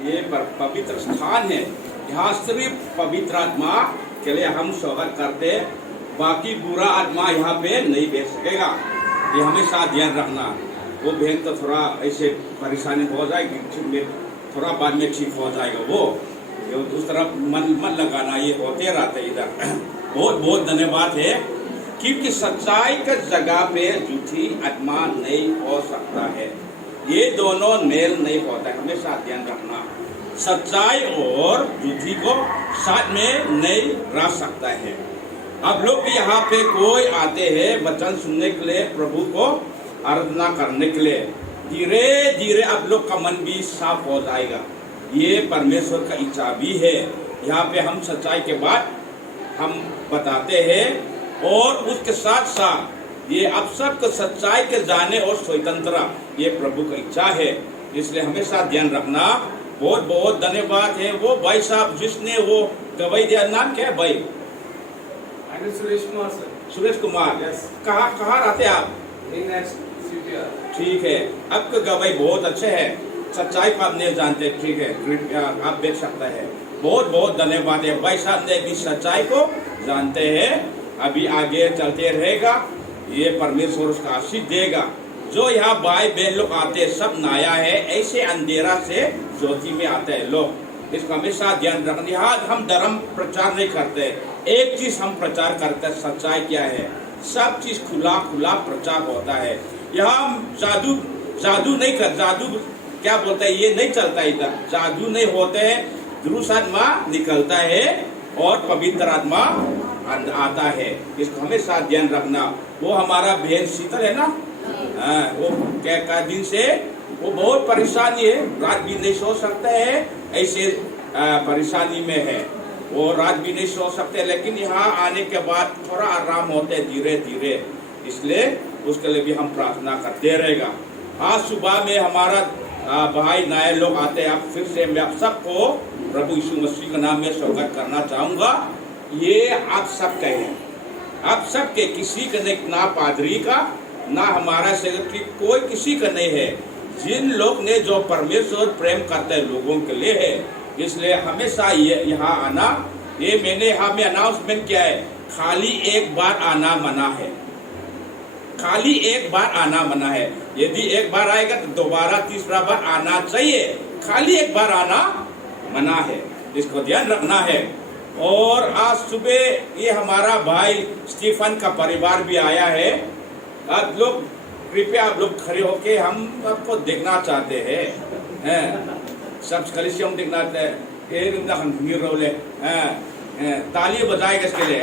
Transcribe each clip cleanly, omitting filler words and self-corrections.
ये पवित्र स्थान है। यहाँ सिर्फ पवित्र आत्मा के लिए हम स्वागत करते हैं, बाकी बुरा आत्मा यहाँ पे नहीं बैठ सकेगा। ये हमेशा ध्यान रखना। वो बहन तो थोड़ा ऐसे परेशानी हो जाएगी, थोड़ा बाद में ठीक हो जाएगा। वो उस तरफ मन मत लगाना, ये होते रहते इधर। बहुत बहुत धन्यवाद है, क्योंकि सच्चाई के जगह पे झूठी आत्मा नहीं हो सकता है। ये दोनों मेल नहीं होता है, हमेशा ध्यान रखना। सच्चाई और झूठी को साथ में नहीं रह सकता है। अब लोग भी यहाँ पे कोई आते हैं वचन सुनने के लिए, प्रभु को आराधना करने के लिए। धीरे धीरे आप लोग का मन भी साफ हो जाएगा। ये परमेश्वर का इच्छा भी है। यहाँ पे हम सच्चाई के बाद हम बताते हैं, और उसके साथ साथ ये आप सबको सच्चाई के जाने और स्वतंत्रता, ये प्रभु का इच्छा है। इसलिए हमेशा ध्यान रखना। बहुत बहुत धन्यवाद है वो भाई साहब जिसने वो गवाही दिया। नाम क्या है भाई? सुरेश कुमार सर। सुरेश कुमार। यस। कहाँ रहते हैं आप? ठीक है, आपका गवाही बहुत अच्छे है। सच्चाई को आप नहीं जानते, ठीक है, आप देख सकते हैं। बहुत बहुत धन्यवाद है। भाई साहब ने भी सच्चाई को जानते हैं, अभी आगे चलते रहेगा। ये परमेश्वर उसका आशीष देगा। जो यहाँ भाई बहन लोग आते हैं सब नया है, ऐसे अंधेरा से ज्योति में आते हैं लोग। इसका हमेशा ध्यान रखना। यहाँ हम धर्म प्रचार नहीं करते, एक चीज हम प्रचार करते हैं, सच्चाई क्या है। सब चीज खुला खुला प्रचार होता है। यहाँ जादू नहीं कर, जादू क्या बोलते हैं, ये नहीं चलता इधर। जादू नहीं होते हैं, दुरुस्त आत्मा निकलता है और पवित्र आत्मा आता है। इसको हमेशा ध्यान रखना। वो हमारा बहन शीतल है ना, वो क्या दिन से वो बहुत परेशानी है, रात भी नहीं सो सकते है, ऐसे परेशानी में है। वो रात भी नहीं सो सकते, लेकिन यहाँ आने के बाद थोड़ा आराम होते है धीरे धीरे। इसलिए उसके लिए भी हम प्रार्थना करते रहेगा। आज सुबह में हमारा भाई नए लोग आते हैं। आप फिर से मैं आप सबको प्रभु यीशु मसीह के नाम में स्वागत करना चाहूँगा। ये आप सब के हैं, आप सब के, किसी का नहीं, ना पादरी का ना हमारा सेक्रेटरी, कोई किसी का नहीं है। जिन लोग ने जो परमेश्वर प्रेम करते हैं लोगों के लिए है। इसलिए हमेशा ये यहाँ आना, ये मैंने यहाँ में अनाउंसमेंट किया है, खाली एक बार आना मना है। खाली एक बार आना मना है। यदि एक बार आएगा तो दोबारा तीसरा बार आना चाहिए। खाली एक बार आना मना है, इसको ध्यान रखना है। और आज सुबह ये हमारा भाई स्टीफन का परिवार भी आया है। आप लोग कृपया आप लोग खड़े होके हम आपको देखना चाहते हैं, सब कलिसियम देखना चाहते हैं। ताली बजाएगा इसके लिए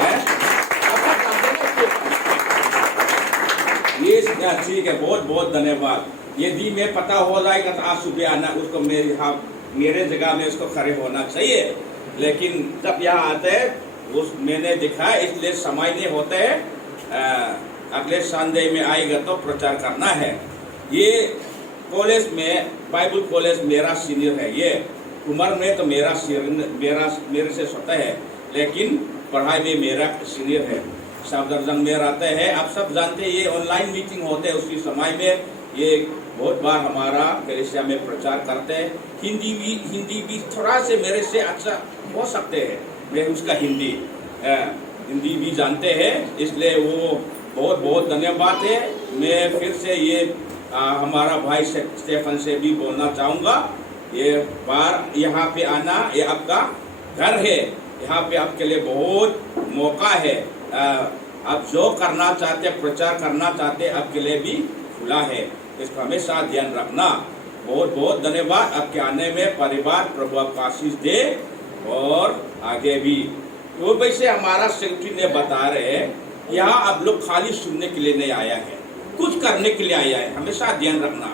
ये ठीक है। बहुत बहुत धन्यवाद। यदि मैं पता हो जाएगा तो आज सुबह आना, उसको मेरे जगह में उसको खड़े होना चाहिए। लेकिन जब यहाँ आते हैं उस मैंने देखा, इसलिए समय नहीं होता है। अगले संडे में आएगा तो प्रचार करना है। ये कॉलेज में, बाइबल कॉलेज मेरा सीनियर है। ये उम्र में तो मेरे से छोटा है, लेकिन पढ़ाई में मेरा सीनियर है। सब दर्जन में रहते हैं। आप सब जानते हैं ये ऑनलाइन मीटिंग होते हैं, उसी समय में ये बहुत बार हमारा कलीसिया में प्रचार करते हैं। हिंदी भी थोड़ा से मेरे से अच्छा हो सकते हैं, मैं उसका हिंदी भी जानते हैं। इसलिए वो बहुत बहुत धन्यवाद है। मैं फिर से ये हमारा भाई स्टेफन से भी बोलना चाहूँगा, ये बार यहाँ पे आना, ये आपका घर है। यहाँ पे आपके लिए बहुत मौका है। आप जो करना चाहते, प्रचार करना चाहते, आपके लिए भी खुला है। इसको हमेशा ध्यान रखना। बहुत बहुत धन्यवाद आपके आने में। परिवार प्रभु आपको आशीष दे और आगे भी। तो वैसे हमारा सेक्रेटरी ने बता रहे हैं, यहाँ आप लोग खाली सुनने के लिए नहीं आया है, कुछ करने के लिए आया है। हमेशा ध्यान रखना,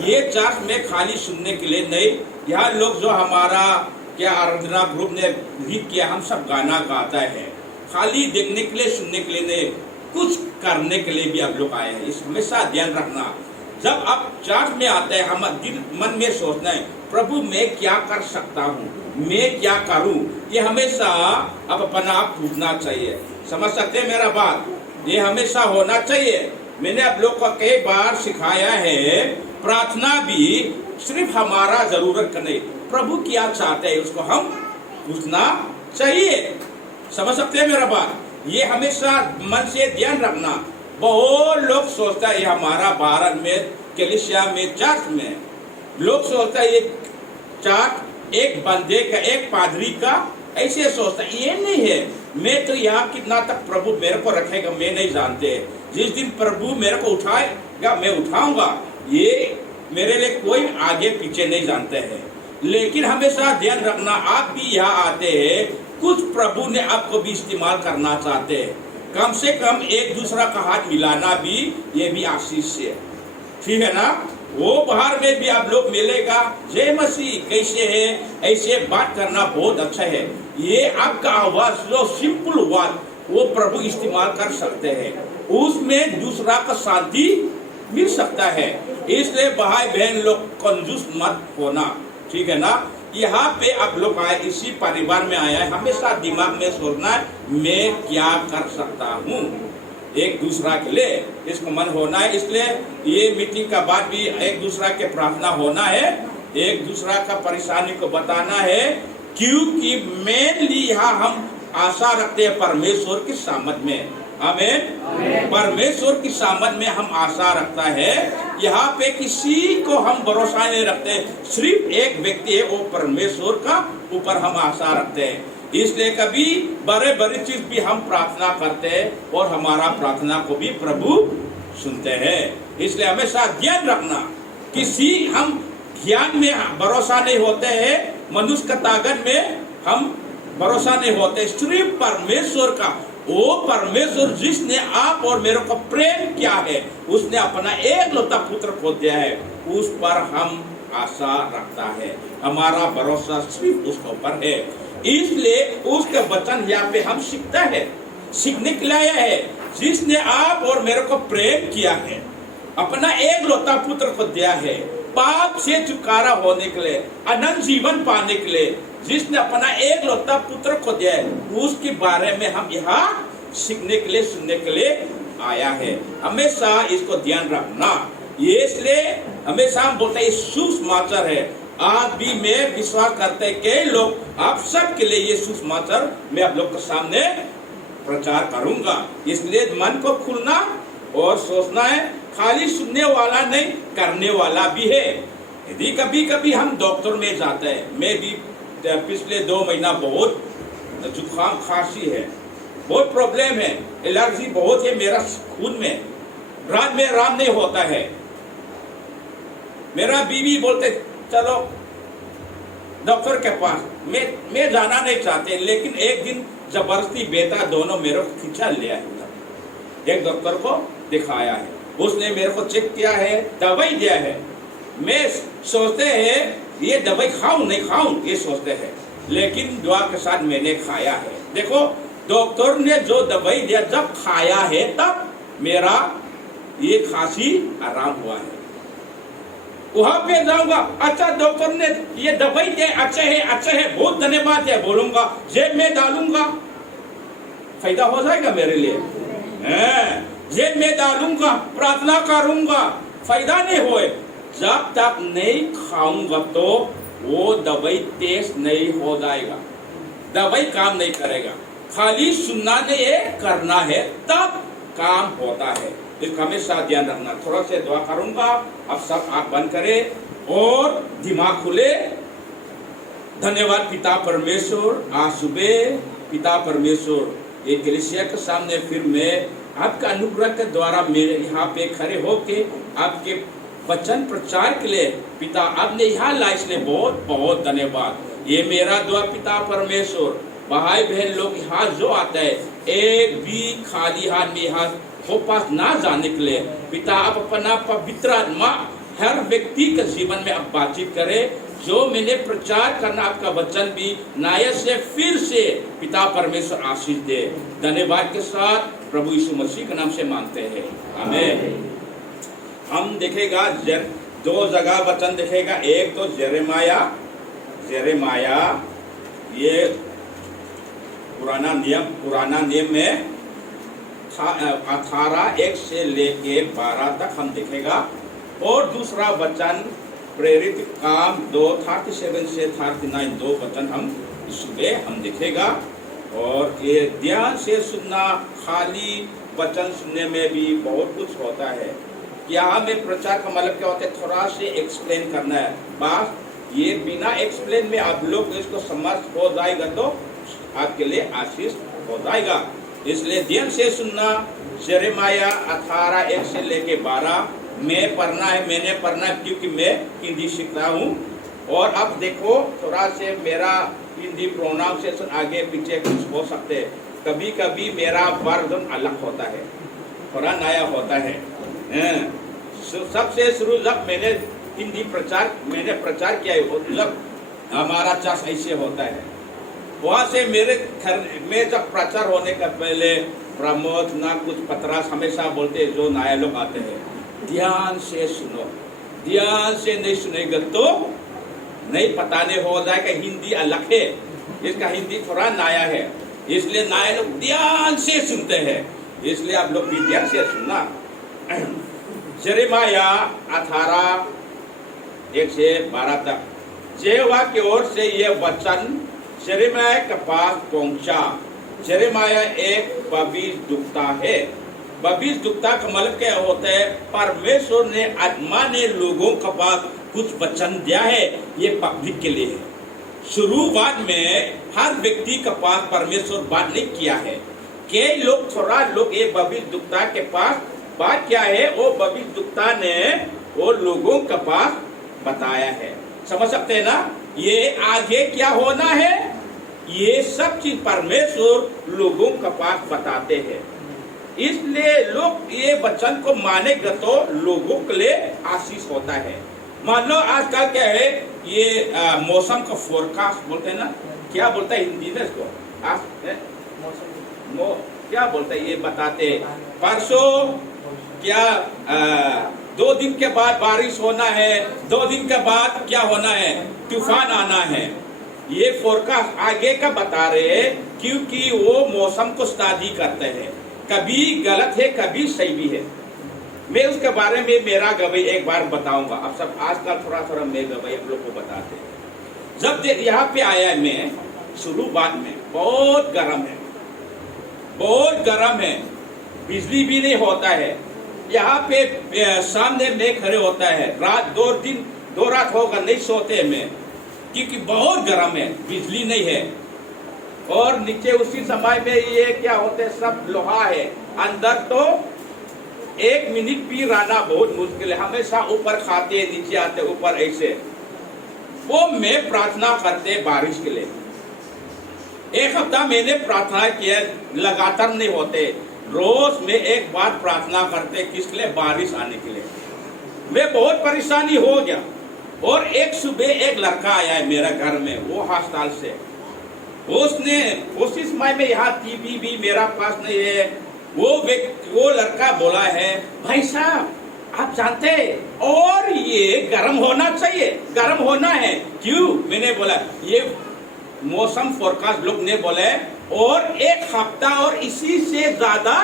ये चर्च में खाली सुनने के लिए नहीं। यहाँ लोग जो हमारा क्या आराधना ग्रुप ने गीत किया, हम सब गाना गाता है, खाली देखने के लिए सुनने के लिए नहीं, कुछ करने के लिए भी आप लोग आए हैं। इस हमेशा ध्यान रखना। जब आप चर्च में आते हैं, हम दिल मन में सोचना है, प्रभु मैं क्या कर सकता हूँ, मैं क्या करूँ। ये हमेशा अब अपना आप पूछना चाहिए। समझ सकते हैं मेरा बात? ये हमेशा होना चाहिए। मैंने आप लोग को कई बार सिखाया है, प्रार्थना भी सिर्फ हमारा जरूरत का नहीं, प्रभु क्या चाहते हैं उसको हम पूछना चाहिए। समझ सकते हैं मेरा बात? ये हमेशा मन से ध्यान रखना। बहुत लोग सोचता है ये हमारा भारत में कलीसिया में चर्च में लोग सोचता है ये चार्ट एक बंदे का एक पादरी का, ऐसे सोचता है। ये नहीं है। मैं तो यहाँ कितना तक प्रभु मेरे को रखेगा मैं नहीं जानते। जिस दिन प्रभु मेरे को उठाएगा मैं उठाऊंगा, ये मेरे लिए कोई आगे पीछे नहीं जानते हैं। लेकिन हमेशा ध्यान रखना, आप भी यहाँ आते हैं, कुछ प्रभु ने आपको भी इस्तेमाल करना चाहते हैं। कम से कम एक दूसरा का हाथ मिलाना भी ये भी आशीष है, ठीक है ना? वो बाहर में भी आप लोग मिलेगा, जय मसीह कैसे है, ऐसे बात करना बहुत अच्छा है। ये आपका आवाज जो सिंपल बात वो प्रभु इस्तेमाल कर सकते हैं, उसमें दूसरा का शांति मिल सकता है। इसलिए भाई बहन लोग कंजूस मत होना, ठीक है ना? यहाँ पे आप लोग आए, इसी परिवार में आया है, हमेशा दिमाग में सोचना है मैं क्या कर सकता हूँ एक दूसरा के लिए, इसको मन होना है। इसलिए ये मीटिंग का बाद भी एक दूसरा के प्रार्थना होना है, एक दूसरा का परेशानी को बताना है, क्योंकि मेनली यहाँ हम आशा रखते हैं परमेश्वर की सामर्थ में। आमीन। परमेश्वर की सामर्थ में हम आशा रखता है। यहाँ पे किसी को हम भरोसा नहीं रखते, सिर्फ एक व्यक्ति है, वो परमेश्वर का ऊपर हम आशा रखते हैं। इसलिए कभी बड़े बड़ी चीज भी हम प्रार्थना करते हैं और हमारा प्रार्थना को भी प्रभु सुनते हैं। इसलिए हमेशा ध्यान रखना, किसी हम ज्ञान में भरोसा नहीं होते हैं, मनुष्य का ताकत में हम भरोसा नहीं होते, सिर्फ परमेश्वर का। वो परमेश्वर जिसने आप और मेरे को प्रेम किया है, उसने अपना एक लौता पुत्र को दिया है, उस पर हम आशा रखता है। हमारा भरोसा सिर्फ उसके ऊपर है। इसलिए उसके वचन यहाँ पे हम सीखता है, सीखने के लिए है, जिसने आप और मेरे को प्रेम किया है, अपना एक लौता पुत्र को दिया है, पाप से छुटकारा होने के लिए, अनंत जीवन पाने के लिए, जिसने अपना एक लौता पुत्र को दिया है, उसके बारे में हम यहाँ सीखने के लिए, सुनने के लिए आया है। हमेशा इसको ध्यान रखना। ये इसलिए हमेशा हम बोलते हैं सुसमाचार है। आज भी मैं विश्वास करते हैं कई लोग आप सब के लिए ये सुसमाचार मैं आप लोग के सामने प्रचार करूंगा। इसलिए मन को खुलना और सोचना है, खाली सुनने वाला नहीं करने वाला भी है। यदि कभी कभी हम डॉक्टर में जाते हैं, मैं भी पिछले 2 महीना बहुत जुकाम खांसी है, बहुत प्रॉब्लम है, एलर्जी बहुत है मेरा खून में, रात में आराम नहीं होता है। मेरा बीवी बोलते चलो डॉक्टर के पास, मैं जाना नहीं चाहते, लेकिन एक दिन जबरदस्ती बेटा दोनों मेरे को खींचा लिया है, एक डॉक्टर को दिखाया है, उसने मेरे को चेक किया है, दवाई दिया है। मैं सोचते हैं ये दवाई खाऊं नहीं खाऊं, ये सोचते हैं, लेकिन दुआ के साथ मैंने खाया है। देखो डॉक्टर ने जो दवाई दिया जब खाया है तब मेरा ये खांसी आराम हुआ है। वहां पे जाऊंगा, अच्छा डॉक्टर ने ये दवाई दिया, अच्छे है, बहुत धन्यवाद है बोलूंगा, जेब में डालूंगा, फायदा हो जाएगा मेरे लिए। जेब में डालूंगा, प्रार्थना करूंगा, फायदा नहीं होए। जब तक नहीं खाऊंगा तो वो दवाई टेस्ट नहीं हो जाएगा, दवाई काम नहीं करेगा। खाली सुनना नहीं है, करना है, तब काम होता है। इसका हमेशा ध्यान रखना। थोड़ा से दुआ करूंगा, अब सब आंख बंद करें और दिमाग खुले। धन्यवाद पिता परमेश्वर, आज सुबह पिता परमेश्वर एक कलीसिया के सामने फिर मैं आपका अनुग्रह के द्वारा मेरे यहाँ पे खड़े होके आपके वचन प्रचार के लिए पिता आपने यहाँ ला, इसलिए बहुत बहुत धन्यवाद। ये मेरा दुआ पिता परमेश्वर, भाई बहन लोग यहाँ जो आता है एक भी खाली हाथ में यहाँ पास ना जाने के लिए पिता आप अपना पवित्र आत्मा हर व्यक्ति के जीवन में आप बातचीत करें। जो मैंने प्रचार करना आपका वचन भी नायक से फिर से पिता परमेश्वर आशीष दे। धन्यवाद के साथ प्रभु यीशु मसीह के नाम से मांगते हैं, आमीन। हम देखेगा 2 जगह वचन देखेगा, एक तो जेरेमाया ये पुराना नियम में 18 1 से लेके 12 तक हम देखेगा, और दूसरा वचन प्रेरित काम 2:37 से 39 2 वचन हम सुबह हम देखेगा। और ये ध्यान से सुनना, खाली वचन सुनने में भी बहुत कुछ होता है। यहाँ में प्रचार का मतलब क्या होता है, थोड़ा से एक्सप्लेन करना है बस। ये बिना एक्सप्लेन में आप लोग इसको समझ हो जाएगा तो आपके लिए आशीष हो जाएगा। इसलिए ध्यान से सुनना। यिर्मयाह 18:1 से लेके 12 मैं पढ़ना है, मैंने पढ़ना है क्योंकि मैं हिंदी सीखता हूँ। और अब देखो थोड़ा से मेरा हिंदी प्रोनाउंसिएशन आगे पीछे कुछ हो सकते हैं, कभी कभी मेरा वर्जन अलग होता है, थोड़ा नया होता है। सबसे शुरू जब मैंने हिंदी प्रचार किया है, मतलब हमारा चर्च ऐसे होता है। वहाँ से मेरे घर में जब प्रचार होने का पहले प्रमोद ना कुछ पतरास हमेशा बोलते, जो नया लोग आते हैं ध्यान से सुनो, ध्यान से नहीं सुनेगा तो नहीं पता नहीं हो जाएगा। हिंदी अलग है, इसका हिंदी थोड़ा नया है, इसलिए नए लोग ध्यान से सुनते हैं, इसलिए आप लोग भी ध्यान से सुनना। यिर्मयाह 18:1 से 12 तक यहोवा की ओर से ये वचन यिर्मयाह के पास पहुंचा। यिर्मयाह एक भविष्यद्वक्ता है। भविष्यद्वक्ता का मतलब क्या होता है, परमेश्वर ने आत्मा ने लोगों के पास कुछ वचन दिया है, ये पब्लिक के लिए है। शुरुआत में हर व्यक्ति के पास परमेश्वर बात नहीं किया है। कई लोग थोड़ा लोग ये भविष्यद्वक्ता के पास बात क्या है, वो भविष्यद्वक्ता ने वो लोगों के पास बताया है। समझ सकते हैं ना, ये आगे क्या होना है, ये सब चीज परमेश्वर लोगों के पास बताते हैं। इसलिए लोग ये वचन को मानेगा तो लोगों के लिए आशीष होता है। मान लो आजकल क्या है, ये मौसम का फोरकास्ट बोलते हैं ना, क्या बोलता है हिंदी में इसको, क्या बोलता है, ये बताते परसों क्या 2 दिन के बाद बारिश होना है, 2 दिन के बाद क्या होना है, तूफान आना है। ये फोरकास्ट आगे का बता रहे हैं, क्योंकि वो मौसम को स्टडी करते हैं, कभी गलत है कभी सही भी है। मैं उसके बारे में मेरा गवाही एक बार बताऊंगा। अब सब आजकल थोड़ा थोड़ा मैं गवाही आप लोग को बताते हैं। जब यहाँ पे आया मैं शुरुआत में बहुत गर्म है, बहुत गर्म है, बिजली भी नहीं होता है। यहाँ पे सामने में खड़े होता है, रात 2 रात होगा नहीं सोते में, क्योंकि बहुत गर्म है, बिजली नहीं है। और नीचे उसी समय में ये क्या होते है, सब लोहा है, अंदर तो 1 मिनट भी रहना बहुत मुश्किल है। हमेशा ऊपर खाते नीचे आते, ऊपर ऐसे। वो मैं प्रार्थना करते बारिश के लिए। 1 हफ्ता मैंने प्रार्थना किया, लगातार नहीं होते, रोज में एक बार प्रार्थना करते, किस लिए, बारिश आने के लिए। मैं बहुत परेशानी हो गया। और एक सुबह एक लड़का आया है मेरा घर में, वो हॉस्टल से। उसने उसी समय में यहाँ टीवी भी मेरा पास नहीं है। वो लड़का बोला है, भाई साहब आप जानते हैं और ये गर्म होना चाहिए, गर्म होना है। क्यों? मैंने बोला ये मौसम फोरकास्ट लोग ने बोले और 1 हफ्ता और इसी से ज्यादा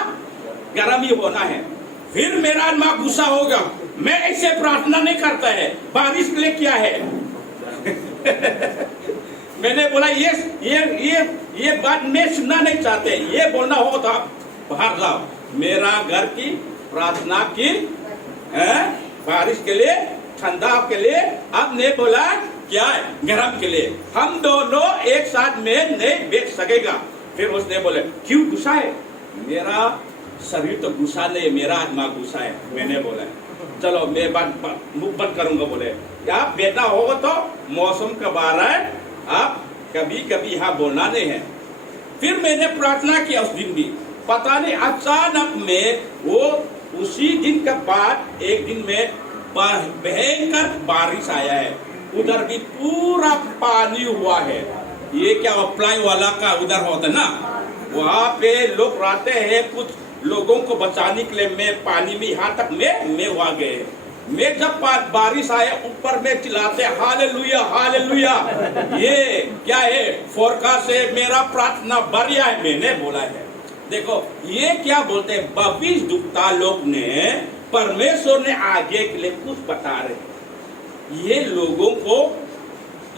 गर्म ही होना है। फिर मेरा माँ गुस्सा होगा, मैं ऐसे प्रार्थना नहीं करता है, बारिश के लिए क्या है। मैंने बोला ये बात मैं सुनना नहीं चाहते, ये बोलना हो तो आप बाहर जाओ। मेरा घर की प्रार्थना की बारिश के लिए, ठंडा के लिए। अब ने बोला क्या है, गर्म के लिए। हम दोनों एक साथ में नहीं बैठ सकेगा। फिर उसने बोले क्यों गुस्सा है? मेरा शरीर तो गुस्सा नहीं, मेरा आत्मा गुस्सा है। मैंने बोला चलो मैं बात मुंह बंद करूंगा। बोले आप बेटा होगा तो मौसम के बारे आप कभी कभी यहाँ बोलना नहीं है। फिर मैंने प्रार्थना किया उस दिन भी, पता नहीं अचानक में वो उसी दिन के बाद 1 दिन में भयंकर बारिश आया है। उधर भी पूरा पानी हुआ है। ये क्या अप्लाई वाला का उधर होता है ना, वहाँ पे लोग रहते हैं। कुछ लोगों को बचाने के लिए मैं पानी में यहाँ तक मैं वहाँ गए। मैं जब बारिश आया ऊपर में चिल्लाते हालेलुया हालेलुया। ये क्या है, फोरकास्ट से मेरा प्रार्थना बढ़ गया है। मैंने बोला है देखो ये क्या बोलते हैं, भविष्यद्वक्ता लोग ने, परमेश्वर ने आगे के लिए कुछ बता रहे। ये लोगों को,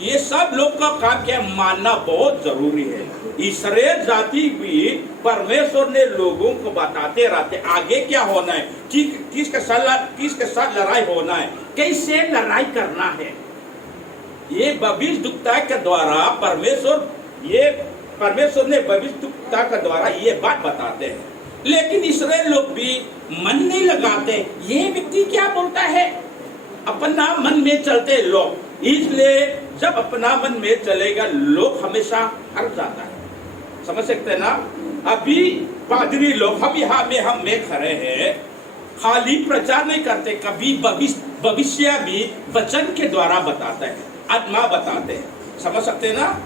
ये सब लोग का काम क्या है, मानना बहुत जरूरी है। इस्राएल जाति भी परमेश्वर ने लोगों को बताते रहते आगे क्या होना है, किसके साथ लड़ाई होना है, कैसे लड़ाई करना है। ये भविष्यद्वक्ता के द्वारा परमेश्वर ने भविष्यद्वक्ता के द्वारा ये बात बताते हैं। लेकिन इस्राएल लोग भी मन नहीं लगाते, ये व्यक्ति क्या बोलता है, अपना मन में चलते लोग। इसलिए जब अपना मन में चलेगा लोग हमेशा हार जाता है। समझ सकते हैं ना। अभी पादरी लोग हम यहाँ में हम में खड़े हैं, खाली प्रचार नहीं करते, कभी भविष्य भी वचन के द्वारा बताते हैं, आत्मा बताते हैं। समझ सकते हैं ना।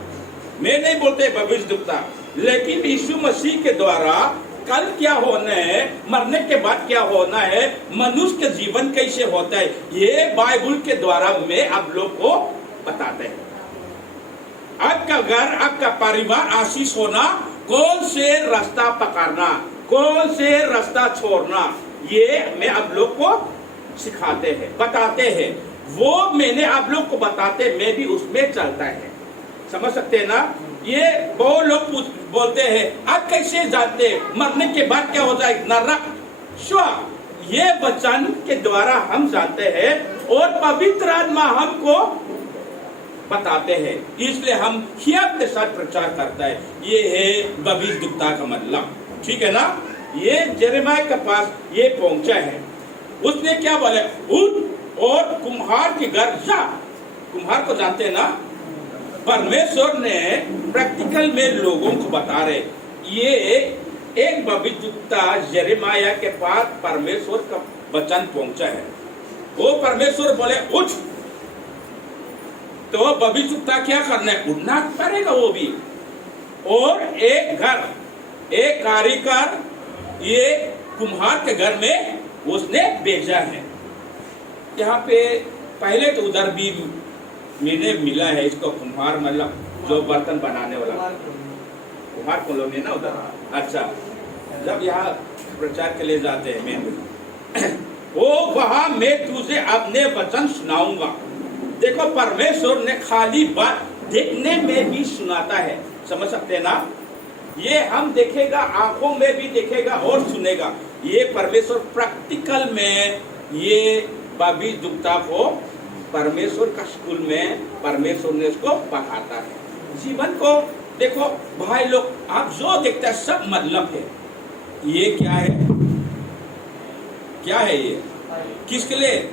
मैं नहीं बोलते भविष्यद्वक्ता, लेकिन यीशु मसीह के द्वारा कल क्या होना है, मरने के बाद क्या होना है, मनुष्य के जीवन कैसे होता है, ये बाइबल के द्वारा मैं आप लोग को बताते हैं। आपका घर, आपका परिवार आशीष होना, कौन से रास्ता पकड़ना, कौन से रास्ता छोड़ना, ये मैं आप लोग को सिखाते हैं, बताते हैं। वो मैंने आप लोग को बताते, मैं भी उसमें चलता है। समझ सकते हैं ना। ये बहुत लोग बोलते हैं आप कैसे जानते मरने के बाद क्या हो जाए, नरक स्वर्ग। ये वचन के द्वारा हम जानते हैं और पवित्र आत्मा हमको बताते हैं, इसलिए हम हिम्मत के साथ प्रचार करता है। ये है भविष्यद्वक्ता का मतलब, ठीक है ना। ये यिर्मयाह के पास ये पहुंचा है, उसने क्या बोले, उठ और कुम्हार के घर जा। कुम्हार को जानते हैं ना। परमेश्वर ने प्रैक्टिकल में लोगों को बता रहे, ये एक भविष्यद्वक्ता यिर्मयाह के पास परमेश्वर का वचन पहुंचा है। वो परमेश्वर बोले उठ, तो भविष्यद्वक्ता क्या करना है, उठना पड़ेगा वो भी। और एक घर, एक कारीगर ये कुम्हार के घर में उसने भेजा है। यहाँ पे पहले तो उधर भी मैंने मिला है इसको, कुम्हार मतलब जो बर्तन बनाने वाला कुम्हार कॉलोनी ना उधर। अच्छा, जब यहाँ प्रचार के लिए जाते हैं मैं वो वहां मैं तुझे अपने वचन सुनाऊंगा। देखो परमेश्वर ने खाली बात देखने में भी सुनाता है। समझ सकते हैं ना। ये हम देखेगा, आंखों में भी देखेगा और सुनेगा। ये परमेश्वर प्रैक्टिकल में ये भविष्यद्वक्ता को परमेश्वर का स्कूल में परमेश्वर ने उसको पढ़ाता है। जीवन को देखो भाई लोग, आप जो देखते हैं सब मतलब है। ये क्या है, क्या है ये, किसके लिए,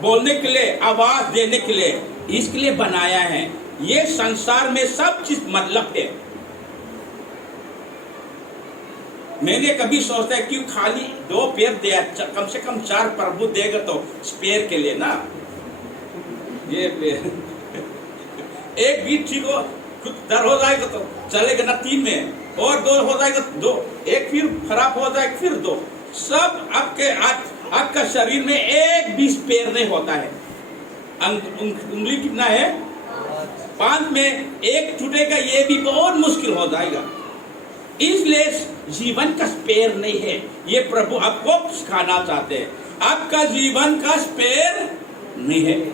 बोलने के लिए, आवाज देने के लिए, इसके लिए बनाया है। ये संसार में सब चीज मतलब है। मैंने कभी सोचता है क्यों खाली 2 पैर दे, कम से कम 4 प्रभु देगा तो स्पेयर के लिए ना। ये एक भी ठीक हो, डर हो जाएगा तो चलेगा ना 3 में, और 2 हो जाएगा 2, एक फिर खराब हो जाएगा फिर 2। सब आपका शरीर में एक भी स्पेयर नहीं होता है। उंगली कितना है, 5 में एक टूटेगा, ये भी बहुत मुश्किल हो जाएगा। इसलिए जीवन का स्पेयर नहीं है। ये प्रभु आपको सिखाना चाहते हैं, आपका जीवन का स्पेयर नहीं है।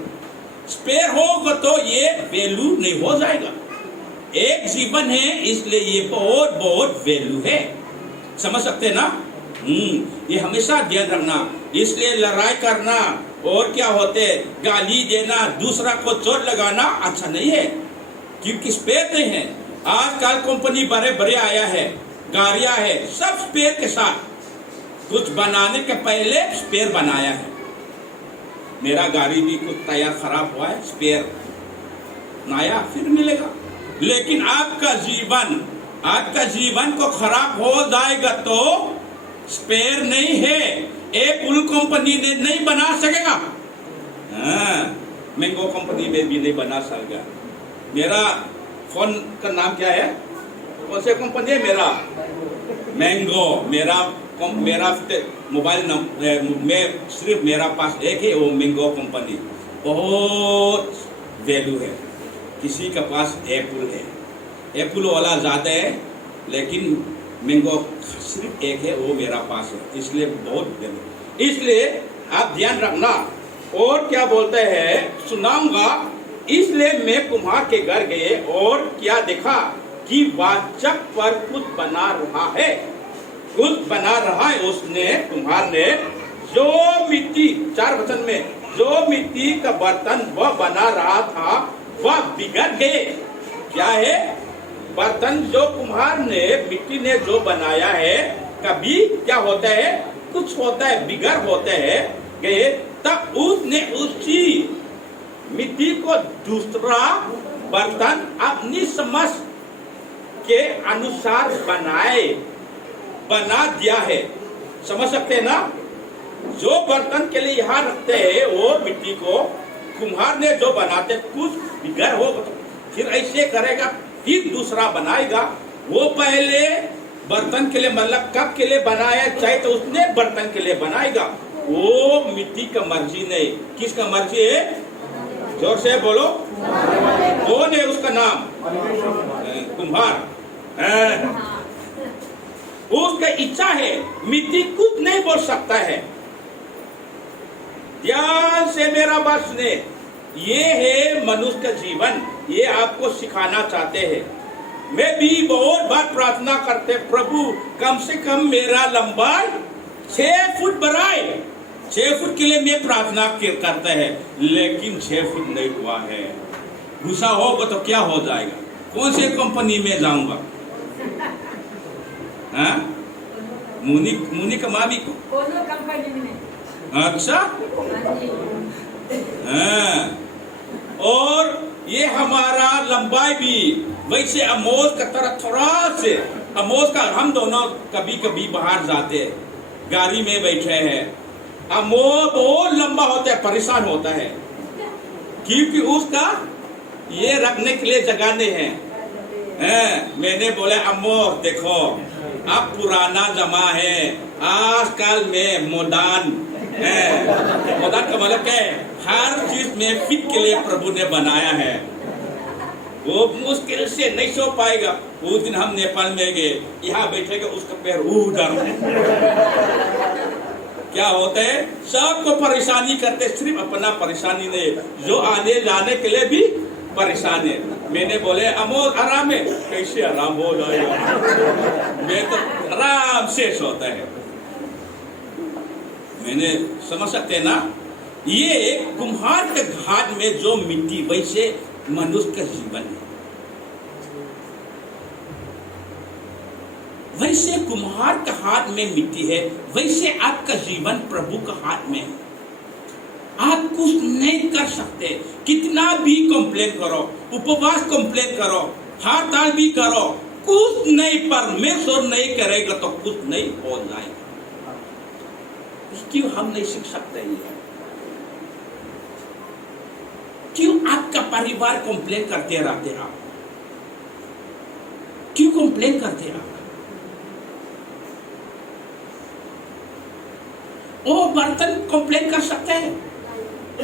स्पेयर होगा तो ये वैल्यू नहीं हो जाएगा। एक जीवन है, इसलिए ये बहुत बहुत वैल्यू है। समझ सकते हैं ना। ये हमेशा ध्यान रखना। इसलिए लड़ाई करना और क्या होते, गाली देना, दूसरा को चोट लगाना अच्छा नहीं है, क्योंकि स्पेयर नहीं है। आजकल कंपनी बड़े बड़े आया है, गाड़ियां है, सब स्पेयर के साथ, कुछ बनाने के पहले स्पेयर बनाया है। मेरा गाड़ी भी कुछ टायर खराब हुआ है, स्पेयर नया फिर मिलेगा। लेकिन आपका जीवन को खराब हो जाएगा तो स्पेयर नहीं है, एप्पल कंपनी ने नहीं बना सकेगा, मैंगो कंपनी में भी नहीं बना सकेगा। मेरा फोन का नाम क्या है, कौन से कंपनी है, मेरा मैंगो। मेरा मोबाइल नंबर में सिर्फ मेरा पास एक है, वो मैंगो कंपनी। बहुत वैल्यू है। किसी के पास एप्पल है, एप्पल वाला ज़्यादा है, लेकिन मैंगो सिर्फ एक है, वो मेरा पास है, इसलिए बहुत वैल्यू। इसलिए आप ध्यान रखना, और क्या बोलते हैं, सुनाऊंगा। इसलिए मैं कुम्हार के घर गए और क्या देखा कि वाचक पर कुछ बना रहा है, कुछ बना रहा है। उसने, कुम्हार ने, जो मिट्टी, 4 वचन में, जो मिट्टी का बर्तन वह बना रहा था वह बिगड़ गए। क्या है? बर्तन जो कुम्हार ने, मिट्टी ने जो बनाया है, कभी क्या होता है, कुछ होता है, बिगड़ होते हैं गए। तब उसने उसी मिट्टी को दूसरा बर्तन अपनी समझ के अनुसार बना दिया है। समझ सकते हैं ना? जो बर्तन के लिए यहाँ रखते हैं वो मिट्टी को कुम्हार ने जो बनाते, कुछ बिगड़ हो फिर ऐसे करेगा, फिर दूसरा बनाएगा। वो पहले बर्तन के लिए, मतलब कप के लिए बनाया, चाहे तो उसने बर्तन के लिए बनाएगा। वो मिट्टी का मर्जी नहीं। किसका मर्जी है? जोर से बोलो। कौन है उसका नाम? कुम्हार। उसका इच्छा है, मिट्टी कुछ नहीं बोल सकता है। ध्यान से मेरा बात सुने। ये है मनुष्य का जीवन। ये आपको सिखाना चाहते हैं। मैं भी बहुत बार प्रार्थना करते, प्रभु कम से कम मेरा लंबाई 6 फुट बढ़ाए। 6 फुट के लिए मैं प्रार्थना करता है, लेकिन 6 फुट नहीं हुआ है। गुस्सा होगा तो क्या हो जाएगा? कौन से कंपनी में जाऊंगा? हाँ, मुनी कमा भी को कंपनी में। अच्छा, हाँ। और ये हमारा लंबाई भी वैसे अमोस का तरह थोड़ा से, अमोस का, हम दोनों कभी कभी बाहर जाते हैं, गाड़ी में बैठे हैं, अमोस बहुत लंबा होता है, परेशान होता है, क्योंकि उसका ये रखने के लिए जगह नहीं है। मैंने बोला अमोस देखो, अब पुराना जमा है, आजकल में मॉडर्न है। मॉडर्न का मतलब क्या है? हर चीज में फिट के लिए प्रभु ने बनाया है। वो मुश्किल से नहीं सो पाएगा। उस दिन हम नेपाल में गए, यहाँ बैठेगा, उसका पैर उधर। क्या होता है? सबको परेशानी करते, सिर्फ अपना परेशानी नहीं, जो आने जाने के लिए भी परेशान है। मैंने बोले अमोद आराम है। कैसे आराम हो जाएगा? मैं तो आराम से सोता है। मैंने, समझ सकते ना? ये कुम्हार के हाथ में जो मिट्टी, वैसे मनुष्य का जीवन है। वैसे कुम्हार के हाथ में मिट्टी है, वैसे आपका जीवन प्रभु के हाथ में है। आप कुछ नहीं कर सकते। कितना भी कंप्लेन करो, उपवास कंप्लेन करो, हड़ताल भी करो, कुछ नहीं, परमेश्वर नहीं करेगा तो कुछ नहीं हो जाएगा। क्यों हम नहीं सीख सकते? क्यों आपका परिवार कंप्लेन करते रहते? आप क्यों कंप्लेन करते आप? वो बर्तन कंप्लेन कर सकते हैं?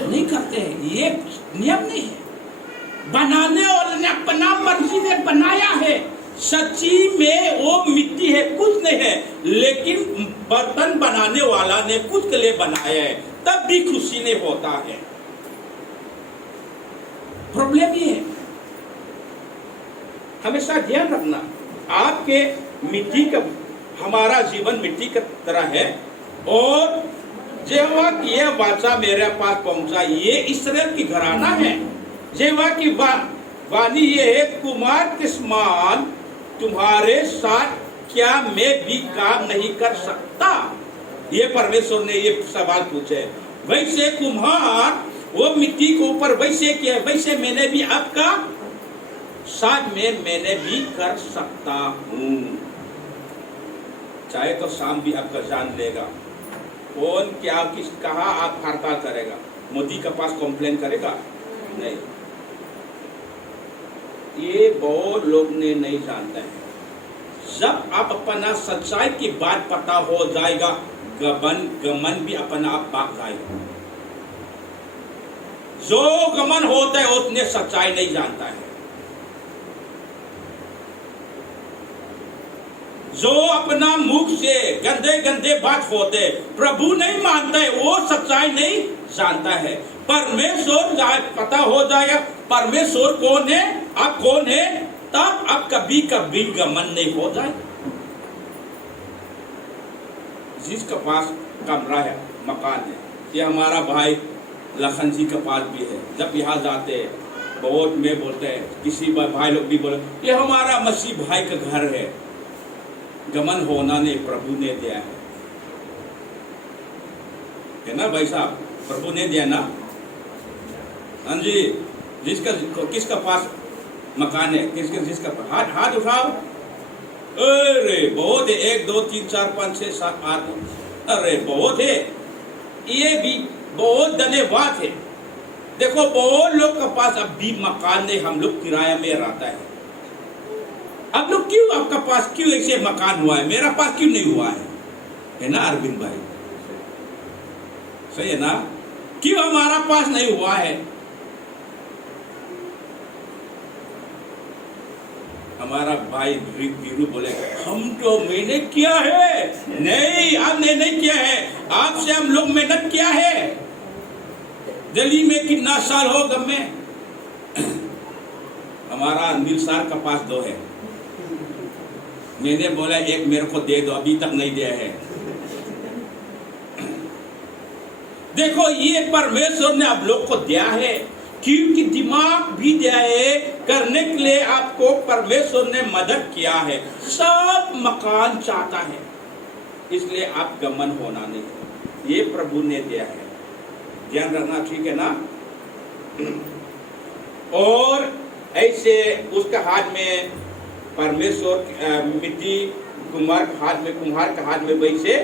नहीं करते हैं। ये नियम नहीं है। बनाने वाले ने अपना मर्जी से बनाया है। सच्ची में वो मिट्टी है, कुछ नहीं है, लेकिन बर्तन बनाने वाला ने कुछ के लिए बनाया है, तब भी खुशी नहीं होता है। प्रॉब्लम ये है। हमेशा ध्यान रखना, आपके मिट्टी का, हमारा जीवन मिट्टी की तरह है। और जेवा की यह वाचा मेरे पास पहुंचा, ये इस्राएल की घराना है। जेवा की वाणी ये है, कुमार के समान तुम्हारे साथ क्या मैं भी काम नहीं कर सकता? ये परमेश्वर ने ये सवाल पूछे। वैसे कुम्हार वो मिट्टी के ऊपर वैसे किया, वैसे मैंने भी आपका साथ में मैंने भी कर सकता हूँ। चाहे तो शाम भी आपका जान लेगा। कौन क्या किस कहा आप हड़ताल करेगा? मोदी के पास कंप्लेन करेगा? नहीं। ये बहुत लोग ने नहीं जानते हैं। जब आप अपना सच्चाई की बात पता हो जाएगा, गमन भी अपना आप भाग जाएगा। जो गमन होता है उसने सच्चाई नहीं जानता है। जो अपना मुख से गंदे गंदे बात होते प्रभु नहीं मानता है, वो सच्चाई नहीं जानता है। परमेश्वर पता हो जाएगा परमेश्वर कौन है, आप कौन है, तब आप कभी कभी गमन नहीं हो जाए। जिसके पास कमरा है, मकान है, ये हमारा भाई लखन जी के पास भी है। जब यहाँ जाते हैं बहुत में बोलते हैं, किसी भाई लोग भी बोले ये हमारा मसीह भाई का घर है। गमन होना नहीं, प्रभु ने दिया है ना भाई साहब, प्रभु ने दिया ना। हाँ जी, जिसका किसका पास मकान है, जिसका हाथ हाथ उठाओ। अरे बहुत है, 1 2 3 4 5 6 7 8, अरे बहुत है। ये भी बहुत धन्यवाद है। देखो बहुत लोग के पास अब भी मकान नहीं, हम लोग किराया में रहता है। अब लोग क्यों, आपका पास क्यों ऐसे मकान हुआ है, मेरा पास क्यों नहीं हुआ है ना अरविंद भाई, सही है ना? क्यों हमारा पास नहीं हुआ है? हमारा भाई वीरू बोले हम तो मेहनत किया है। नहीं, आपने नहीं किया है, आपसे हम लोग मेहनत किया है। दिल्ली में कितना साल हो गम में। हमारा अनिल सार का पास 2 है, मैंने बोला एक मेरे को दे दो, अभी तक नहीं दिया है। देखो ये परमेश्वर ने आप लोग को दिया है, क्योंकि दिमाग भी दिया है करने के लिए, आपको परमेश्वर ने मदद किया है। सब मकान चाहता है, इसलिए आप गमन होना नहीं, ये प्रभु ने दिया है, ध्यान रखना, ठीक है ना? और ऐसे उसके हाथ में परमेश्वर मिट्टी, कुम्हार के हाथ में वैसे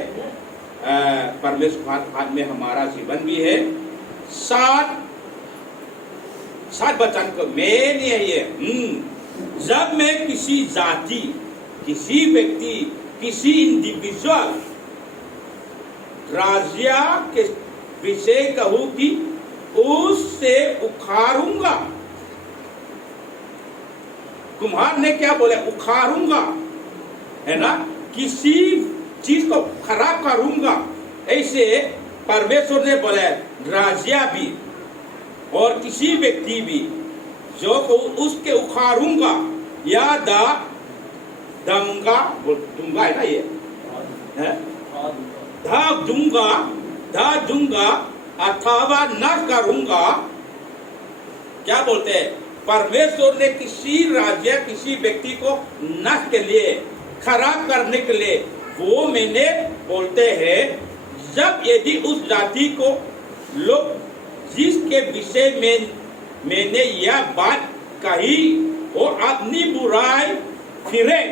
परमेश्वर हाथ में हमारा जीवन भी है। 7 वचन को मेन यही है। जब मैं किसी जाति, किसी व्यक्ति, किसी इंडिविजुअल, राज्य के विषय कहूं कि उससे उखाड़ूंगा। कुम्हार ने क्या बोला, उखाड़ूंगा, है ना? किसी चीज को खराब करूंगा। ऐसे परमेश्वर ने बोला राज्य भी और किसी व्यक्ति भी जो उसके उखाड़ूंगा या दूंगा है ना, ये है धा दूंगा अथवा न करूंगा। क्या बोलते हैं? परमेश्वर ने किसी राज्य, किसी व्यक्ति को नष्ट के लिए, खराब करने के लिए, वो मैंने बोलते हैं जब यदि उस जाति को लोग जिसके विषय में मैंने यह बात कही वो अपनी बुराई फिरे,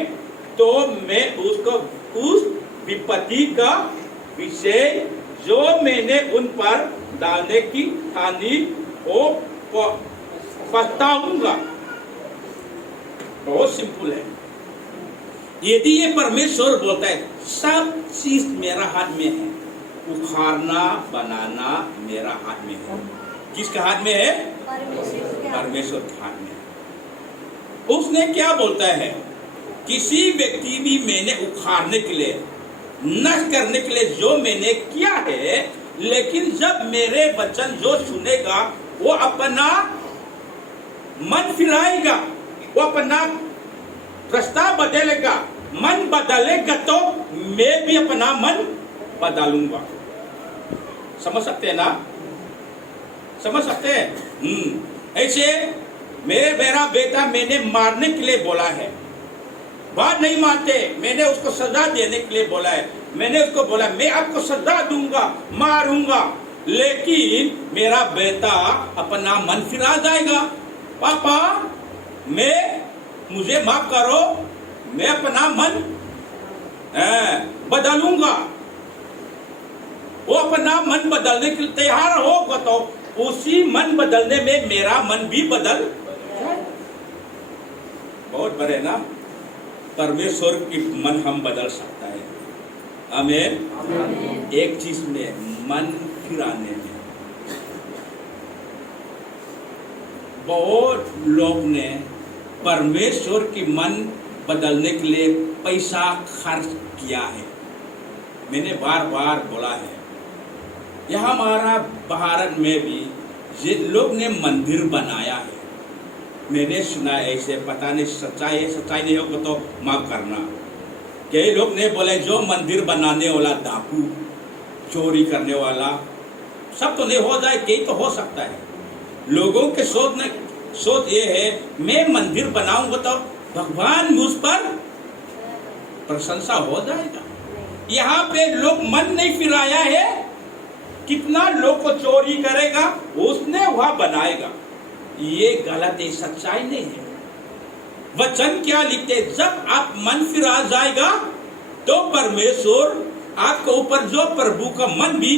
तो मैं उसको उस विपत्ति का विषय जो मैंने उन पर डालने की ठानी वो पछताऊंगा। बहुत सिंपल है। यदि ये परमेश्वर बोलता है सब चीज मेरा हाथ में है, उखाड़ना बनाना मेरा हाथ में है। किसके हाथ में है? परमेश्वर के हाथ में है। उसने क्या बोलता है? किसी व्यक्ति भी मैंने उखाड़ने के लिए, नष्ट करने के लिए जो मैंने किया है, लेकिन जब मेरे वचन जो सुनेगा वो अपना मन फिराएगा, वो अपना रास्ता बदलेगा, मन बदलेगा तो मैं भी अपना मन बदलूंगा। समझ सकते हैं ना? समझ सकते हैं? ऐसे मेरा बेटा मैंने मारने के लिए बोला है, बात नहीं मानते, मैंने उसको सजा देने के लिए बोला है, मैंने उसको बोला मैं आपको सजा दूंगा, मारूंगा, लेकिन मेरा बेटा अपना मन फिरा जाएगा, पापा मुझे माफ करो, मैं अपना मन बदलूंगा। वो अपना मन बदलने के लिए तैयार होगा तो उसी मन बदलने में मेरा मन भी बदल जाए। बहुत बड़े ना, परमेश्वर की मन हम बदल सकता है। आमीन। एक चीज में, मन फिराने में। बहुत लोग ने परमेश्वर की मन बदलने के लिए पैसा खर्च किया है। मैंने बार बार बोला है, यहाँ हमारा भारत में भी ये लोग ने मंदिर बनाया है। मैंने सुना ऐसे, पता नहीं सच्चाई है, सच्चाई नहीं होगा तो माफ करना। कई लोग ने बोले जो मंदिर बनाने वाला डाकू, चोरी करने वाला, सब तो नहीं हो जाए, कई तो हो सकता है। लोगों के सोच ये है, मैं मंदिर बनाऊंगा तो भगवान मुझ पर प्रशंसा हो जाएगा। यहाँ पे लोग मन नहीं फिराया है, कितना लोग को चोरी करेगा उसने वह बनाएगा। ये गलत है, सच्चाई नहीं है। वचन क्या लिखते, जब आप मन फिरा जाएगा तो परमेश्वर आपके ऊपर जो प्रभु का मन भी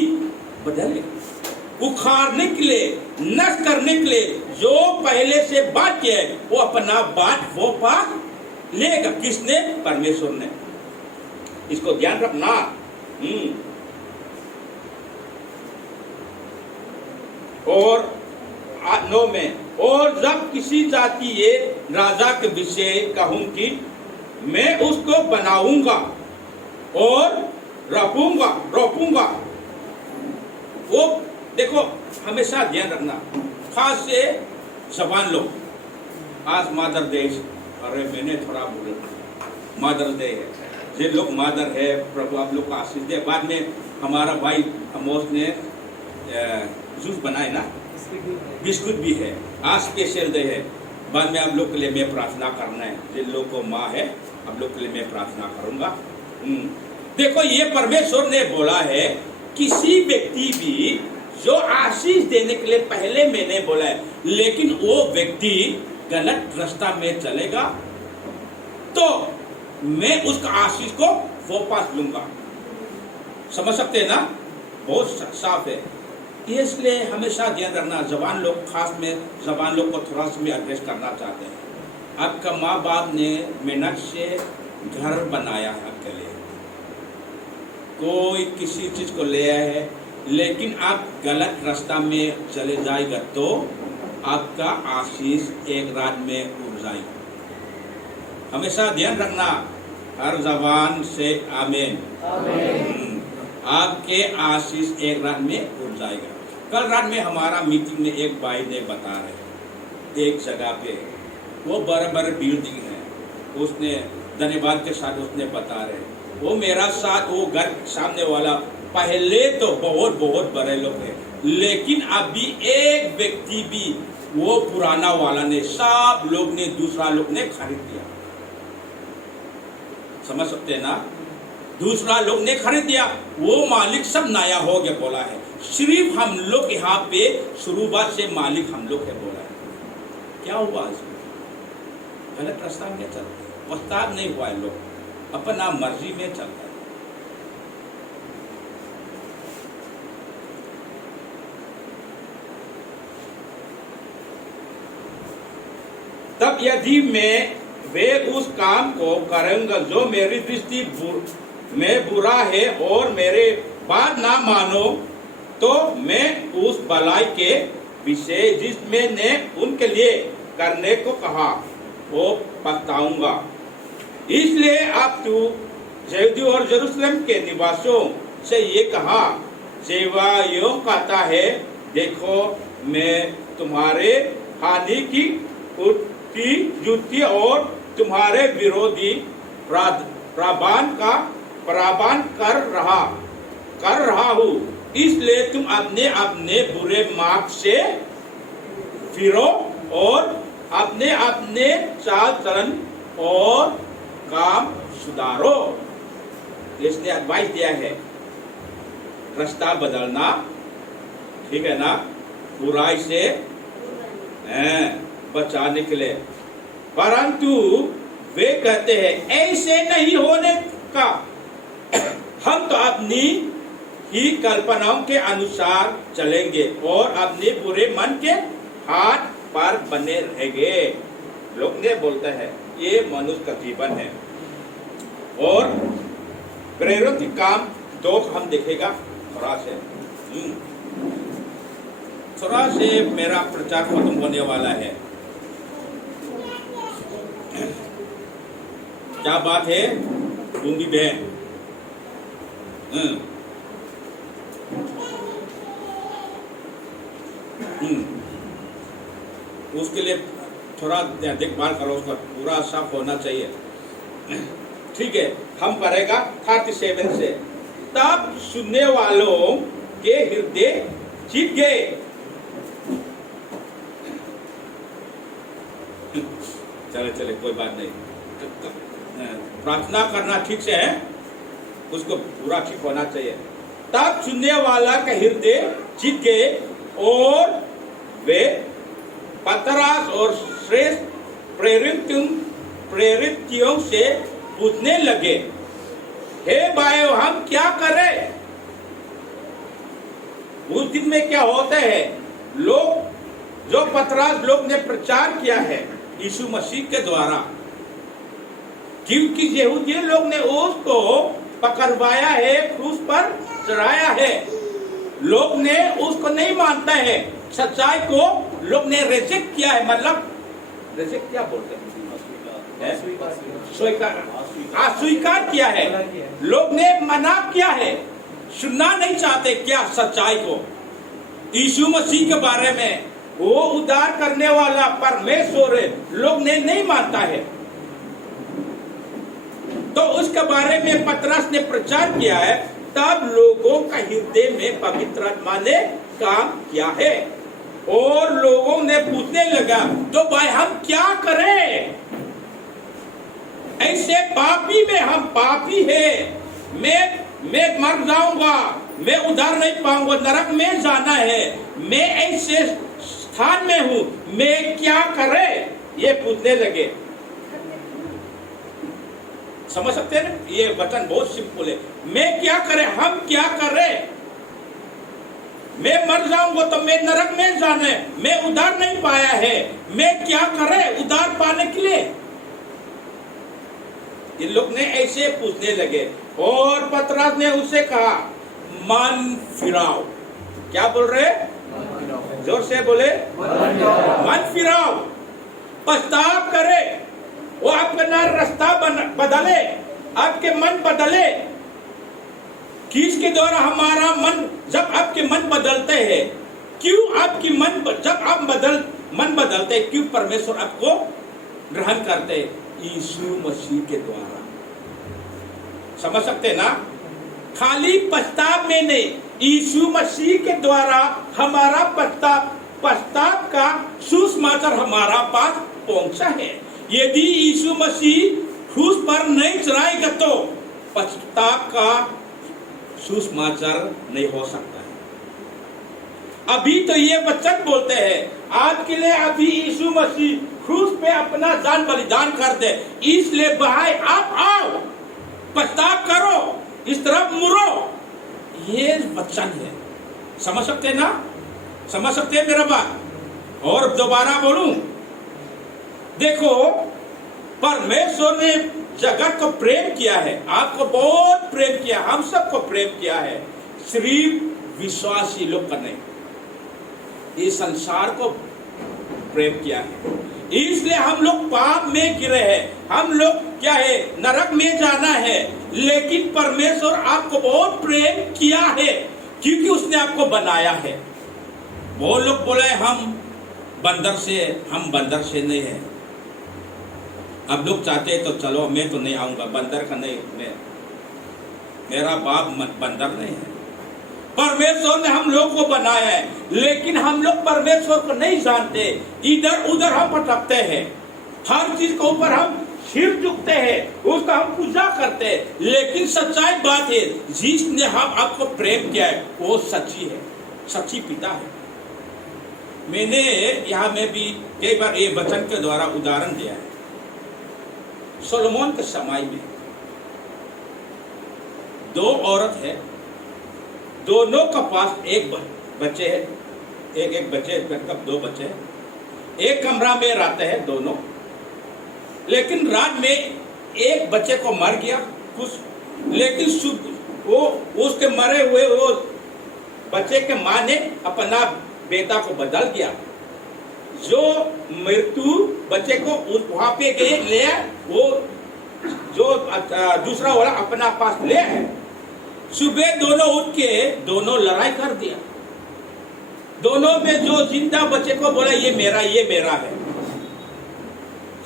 बदलेगा, उखाड़ने के लिए, नष्ट करने के लिए जो पहले से बात किया है वो अपना बात वो पा लेगा। किसने? परमेश्वर ने। इसको ध्यान रखना। और 9 में, और जब किसी जाति ये राजा के विषय कहूं कि मैं उसको बनाऊंगा और रोपूंगा। वो देखो, हमेशा ध्यान रखना, खास से जवान लोग। आज मदर डे, अरे मैंने थोड़ा बोला, मदर डे है, जिन लोग मदर है प्रभु आप लोग का आशीष दे। बाद में हमारा भाई अमोस ने जूस बनाए ना, बिस्कुट भी है, आज स्पेशल डे है। बाद में आप लोग के लिए मैं प्रार्थना करना है, जिन लोग को माँ है आप लोग के लिए मैं प्रार्थना करूंगा। देखो, ये परमेश्वर ने बोला है, किसी व्यक्ति भी जो आशीष देने के लिए पहले मैंने बोला है, लेकिन वो व्यक्ति गलत रास्ता में चलेगा तो मैं उसका आशीष को वापस लूंगा। समझ सकते हैं ना? बहुत साफ है। इसलिए हमेशा ध्यान रखना, जवान लोग, खास में जवान लोग को थोड़ा सा भी एड्रेस करना चाहते हैं। आपका माँ बाप ने मेहनत से घर बनाया है आपके लिए, कोई किसी चीज को ले आया है, लेकिन आप गलत रास्ता में चले जाएगा तो आपका आशीष एक रात में उड़ जाएगा। हमेशा ध्यान रखना, हर जबान से आमीन। आपके आशीष एक रात में उड़ जाएगा। कल रात में हमारा मीटिंग में एक भाई ने बता रहे, एक जगह पे वो बड़े बिल्डिंग है, उसने धन्यवाद के साथ उसने बता रहे, वो मेरा साथ, वो घर सामने वाला पहले तो बहुत बड़े लोग हैं, लेकिन अभी एक व्यक्ति भी वो पुराना वाला ने, सब लोग ने, दूसरा लोग ने खरीद लिया। समझ सकते हैं ना? दूसरा लोग ने खरीद दिया, वो मालिक सब नया हो गया बोला है। सिर्फ हम लोग यहाँ पे शुरुआत से मालिक हम लोग है बोला है। क्या हुआ इसमें? गलत रास्ता में चलते, पछतावा नहीं हुआ है, लोग अपना मर्जी में चलता है। तब यदि वे उस काम को करेंगे जो मेरी दृष्टि में बुरा है और मेरे बात ना मानो, तो मैं उस भलाई के विषय जिसमें ने उनके लिए करने को कहा वो पछताऊंगा। इसलिए अब तू यहूदियों और यरूशलेम के निवासियों से ये कहा, सेवा यूं कहता है, देखो मैं तुम्हारे हानि की जुती और तुम्हारे विरोधी प्रावधान कर रहा हूँ, इसलिए तुम अपने बुरे मार्ग से फिरो और अपने चाल चलन और काम सुधारो। इसने एडवाइस दिया है, रास्ता बदलना, ठीक है ना, बुराई से बचाने के लिए। परंतु वे कहते हैं ऐसे नहीं होने का, हम तो अपनी ही कल्पनाओं के अनुसार चलेंगे और अपने बुरे मन के हाथ पर बने रहेंगे। लोग ने बोलता है ये मनुष्य का जीवन है। और प्रेरित काम 2 हम देखेगा थोड़ा से मेरा प्रचार खत्म होने वाला है। क्या बात है? दूंगी बहन। उसके लिए थोड़ा देखभाल करो, उसका पूरा साफ होना चाहिए। ठीक है, हम पढ़ेगा 37 से। तब सुनने वालों के हृदय जीत गए। चले कोई बात नहीं, प्रार्थना करना ठीक से है, उसको पूरा ठीक होना चाहिए। तब सुनने वाला का हृदय जीत गए और वे पतरस और श्रेष्ठ प्रेरितों से पूछने लगे, हे भाइयों, हम क्या करें? उस दिन में क्या होता है, लोग जो पतरस लोग ने प्रचार किया है यीशु मसीह के द्वारा, क्योंकि यहूदी लोग ने उसको पकड़वाया है, क्रूस पर चढ़ाया है। लोग ने उसको नहीं मानता है, सच्चाई को लोग ने रिजेक्ट किया है। मतलब रिजेक्ट क्या बोलते हैं? अस्वीकार किया है। लोग ने मना किया है, सुनना नहीं चाहते क्या सच्चाई को, यीशु मसीह के बारे में। वो उद्धार करने वाला परमेश्वर है, लोग ने नहीं मानता है। तो उसके बारे में पतरस ने प्रचार किया है। तब लोगों का हृदय में पवित्र आत्मा ने काम किया है और लोगों ने पूछने लगा, तो भाई हम क्या करें? ऐसे पापी में हम पापी है, मैं मर जाऊंगा, मैं उद्धार नहीं पाऊंगा, नरक में जाना है, मैं ऐसे स्थान में हूं, मैं क्या करें? ये पूछने लगे। समझ सकते हैं ना? ये वचन बहुत सिंपल है। मैं क्या करें, हम क्या करें? मैं मर जाऊंगा तो मैं नरक में जाना है, मैं उद्धार नहीं पाया है, मैं क्या करें उद्धार पाने के लिए? इन लोग ने ऐसे पूछने लगे और पतरस ने उससे कहा, मन फिराओ। क्या बोल रहे? जोर से बोले, मन फिराओ, पछताव करे, वो अपना रास्ता बदले, आपके मन बदले। किसके द्वारा हमारा मन, जब आपके मन बदलते हैं, क्यों आपकी मन, जब आप मन बदलते हैं, क्यों परमेश्वर आपको ग्रहण करते हैं? यीशु मसीह के द्वारा। समझ सकते हैं ना? खाली पछताव में नहीं, यीशु मसीह के द्वारा हमारा पछताव का सुसमाचार हमारा पास पहुंचा है। यदि यीशु मसीह क्रूस पर नहीं चढ़ाएगा तो पछताव का सुसमाचार नहीं हो सकता है। अभी तो ये वचन बोलते हैं, आज के लिए अभी यीशु मसीह क्रूस पे अपना जान बलिदान कर दे, इसलिए भाई आप आओ, पछताव करो, इस तरफ मुड़ो। ये वचन है। समझ सकते हैं ना? समझ सकते हैं मेरा बात? और दोबारा बोलूं, देखो, परमेश्वर ने जगत को प्रेम किया है, आपको बहुत प्रेम किया, हम सबको प्रेम किया है, सिर्फ विश्वासी लोग का नहीं, इस संसार को प्रेम किया है। इसलिए हम लोग पाप में गिरे हैं, हम लोग क्या है, नरक में जाना है। लेकिन परमेश्वर आपको बहुत प्रेम किया है, क्योंकि उसने आपको बनाया है। वो लोग बोले हम बंदर से नहीं है। अब लोग चाहते हैं तो चलो, मैं तो नहीं आऊंगा, बंदर का नहीं, मेरा बाप बंदर नहीं है। परमेश्वर ने हम लोग को बनाया है, लेकिन हम लोग परमेश्वर को नहीं जानते, इधर उधर हम भटकते हैं, हर चीज के ऊपर हम सिर झुकते हैं, उसका हम पूजा करते हैं। लेकिन सच्चाई बात है, जिसने हम आपको प्रेम किया है वो सच्ची है, सच्ची पिता है। मैंने यहाँ में भी कई बार ये वचन के द्वारा उदाहरण दिया है। सोलोमन के समय में दो औरत है, दोनों का पास एक बच्चे है, एक बच्चे, मतलब दो बच्चे हैं, एक कमरा में रहते हैं दोनों। लेकिन रात में एक बच्चे को मर गया कुछ, लेकिन वो उसके मरे हुए वो बच्चे के माँ ने अपना बेटा को बदल दिया। जो मृत्यु बच्चे को वहां पे गए ले, वो जो दूसरा वाला अपना पास ले है, सुबह दोनों उठ के दोनों लड़ाई कर दिया। दोनों में जो जिंदा बच्चे को बोला ये मेरा है,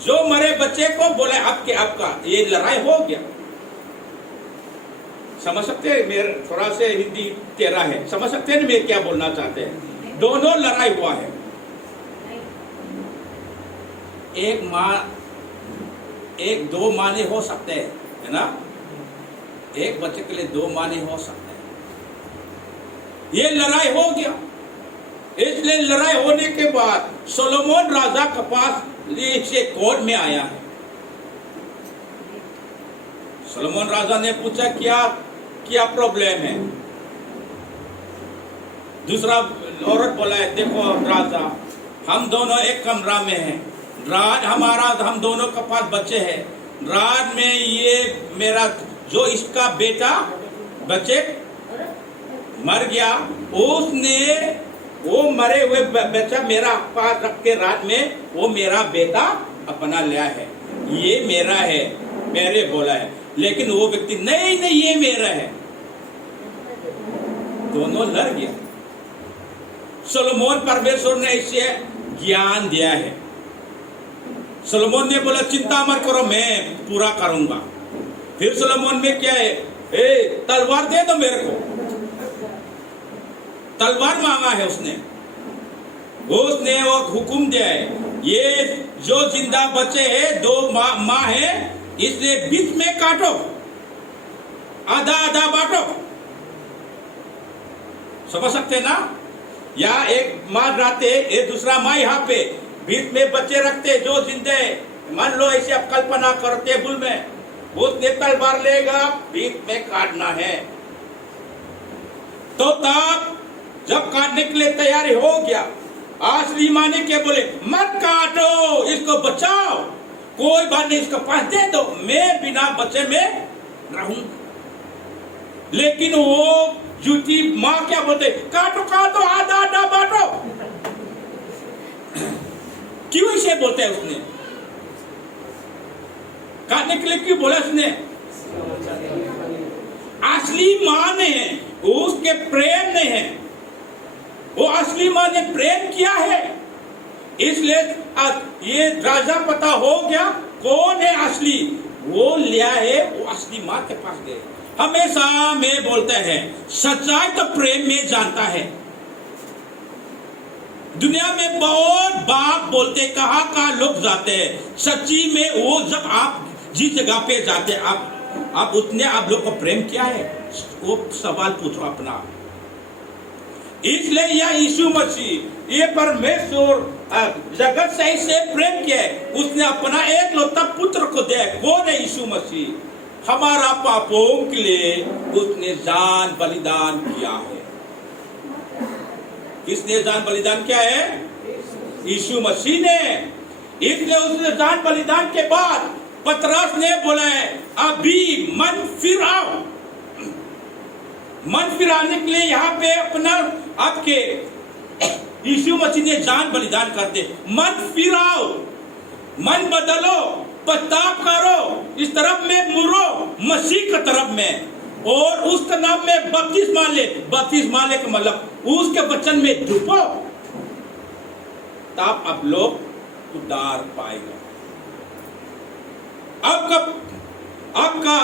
जो मरे बच्चे को बोला आपका, ये लड़ाई हो गया। समझ सकते हैं? मेरे थोड़ा से हिंदी तेरा है, समझ सकते हैं मैं क्या बोलना चाहते हैं? दोनों लड़ाई हुआ है। दो माँ नहीं हो सकते हैं, है ना? एक बच्चे के लिए दो माँ नहीं हो सकते हैं। ये लड़ाई हो गया। इसलिए लड़ाई होने के बाद सोलोमन राजा के पास से कोर्ट में आया है। सोलोमन राजा ने पूछा क्या प्रॉब्लम है? दूसरा औरत बोला है, देखो राजा, हम दोनों एक कमरा में हैं, हम दोनों के पास बच्चे हैं। रात में ये मेरा जो इसका बेटा बच्चे मर गया, उसने वो मरे हुए बच्चा मेरा पास रख के रात में वो मेरा बेटा अपना लिया है, ये मेरा है, मेरे बोला है। लेकिन वो व्यक्ति नहीं ये मेरा है। दोनों लड़ गया। सोलोमन परमेश्वर ने इसे ज्ञान दिया है। सोलोमन ने बोला चिंता मत करो, मैं पूरा करूंगा। फिर सोलोमन में क्या है, तलवार दे दो मेरे को। तलवार मांगा है उसने वो हुक्म दिया है, ये जो जिंदा बच्चे हैं, दो माँ है, इसलिए बीच में काटो, आधा आधा बांटो। समझ सकते ना? या एक माँ रहते, एक दूसरा माँ यहाँ पे, बीच में बच्चे रखते जो जिंदे। मान लो ऐसे आप कल्पना करो टेबल में, उसने तलवार लेगा, बीच में काटना है। तो तब जब काटने के लिए तैयारी हो गया, आसरी माने के बोले मत काटो, इसको बचाओ, कोई बात नहीं, इसको पास दे दो, मैं बिना बच्चे में रहूंगा। लेकिन वो झूठी माँ क्या बोलते, काटो काटो, आधा आधा बांटो। क्यों इसे बोलते हैं? उसने काटने के लिए क्यों बोला उसने? असली माँ ने उसके प्रेम नहीं है, वो असली माँ ने प्रेम किया है। इसलिए ये राजा पता हो गया कौन है असली, वो लिया है, वो असली माँ के पास गए। हमेशा में बोलते हैं सच्चाई तो प्रेम में जानता है। दुनिया में बहुत बात बोलते, कहाँ लोग जाते हैं, सच्ची में वो जब आप जिस जगह पे जाते हैं, आप उतने आप लोग को प्रेम किया है, वो सवाल पूछो अपना। इसलिए यह यीशु मसीह, ये परमेश्वर जगत से ऐसे प्रेम किया है, उसने अपना एक लौता पुत्र को दिया। कौन है यीशु मसीह? हमारा पापों के लिए उसने जान बलिदान किया है। किसने जान बलिदान किया है? यीशु मसीह ने। इसलिए उसने जान बलिदान के बाद पतरस ने बोला है, अभी मन फिर आओ। मन फिराने के लिए यहाँ पे अपना आपके यीशु मसीह ने जान बलिदान कर दे। मन फिराओ, मन बदलो, पश्चाताप करो, इस तरफ में मुड़ो मसीह की तरफ में, और उसका नाम में बपतिस्मा ले। बपतिस्मा ले का मतलब उसके वचन में डूबो, तब आप लोग उद्धार पाएगा। आपका